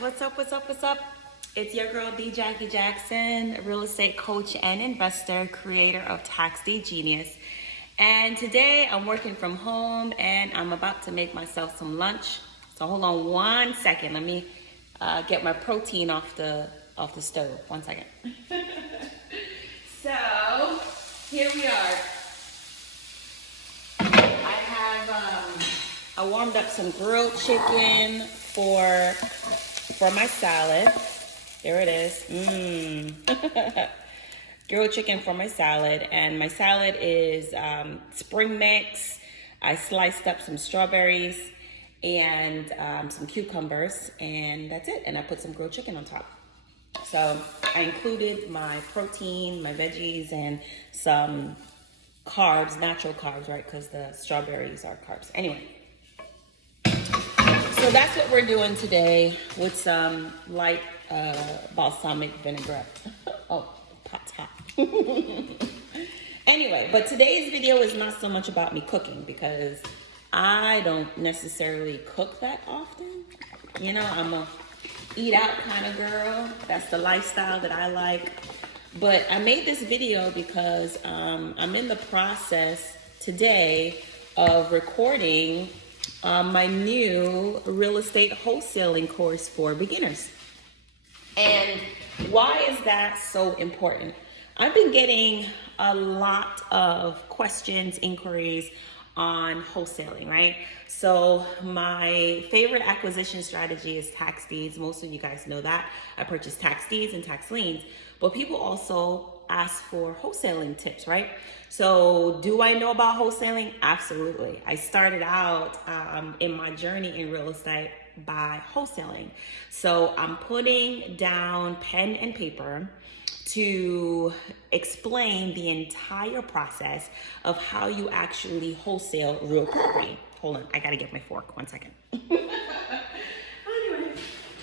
What's up? It's your girl, D. Jackie Jackson, real estate coach and investor, creator of Deed Genius. And today I'm working from home and I'm about to make myself some lunch. So hold on 1 second. Let me get my protein off the stove. 1 second. So here we are. I warmed up some grilled chicken for my salad. There it is. Grilled chicken for my salad. And my salad is spring mix. I sliced up some strawberries and some cucumbers. And that's it. And I put some grilled chicken on top. So I included my protein, my veggies, and some carbs, natural carbs, right? Because the strawberries are carbs. Anyway. So that's what we're doing today with some light balsamic vinaigrette. Oh, pot's hot. Anyway, but today's video is not so much about me cooking because I don't necessarily cook that often. You know, I'm a eat out kind of girl. That's the lifestyle that I like. But I made this video because I'm in the process today of recording my new real estate wholesaling course for beginners. And why is that so important? I've been getting a lot of questions, inquiries on wholesaling, right? So my favorite acquisition strategy is tax deeds. Most of you guys know that. I purchase tax deeds and tax liens, but people also ask for wholesaling tips, right? So do I know about wholesaling? Absolutely. I started out in my journey in real estate by wholesaling. So I'm putting down pen and paper to explain the entire process of how you actually wholesale real property. Hold on, I gotta get my fork. 1 second. Anyway,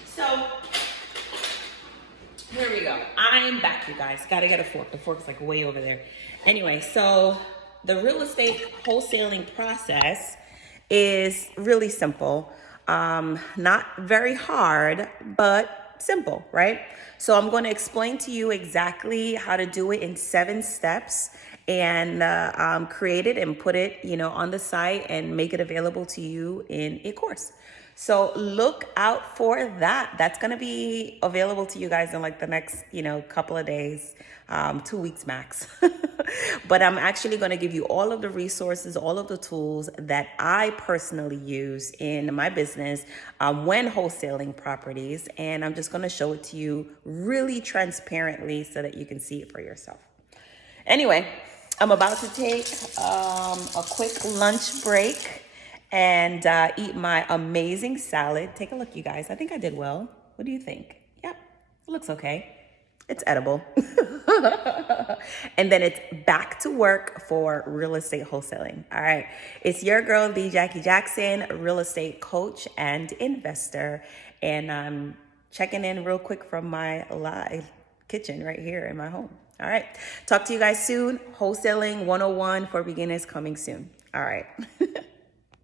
so here we go. I'm back, you guys. Gotta get a fork. The fork's like way over there. Anyway, so the real estate wholesaling process is really simple. Not very hard, but simple, right? So I'm going to explain to you exactly how to do it in 7 steps and create it and put it, on the site and make it available to you in a course. So look out for that. That's going to be available to you guys in like the next, couple of days, 2 weeks max. But I'm actually going to give you all of the resources, all of the tools that I personally use in my business when wholesaling properties. And I'm just going to show it to you really transparently so that you can see it for yourself. Anyway, I'm about to take a quick lunch break and eat my amazing salad. Take a look, you guys. I think I did well. What do you think? Yep, it looks okay. It's edible. And then it's back to work for real estate wholesaling. All right. It's your girl, D. Jackie Jackson, real estate coach and investor. And I'm checking in real quick from my live kitchen right here in my home. All right. Talk to you guys soon. Wholesaling 101 for beginners coming soon. All right.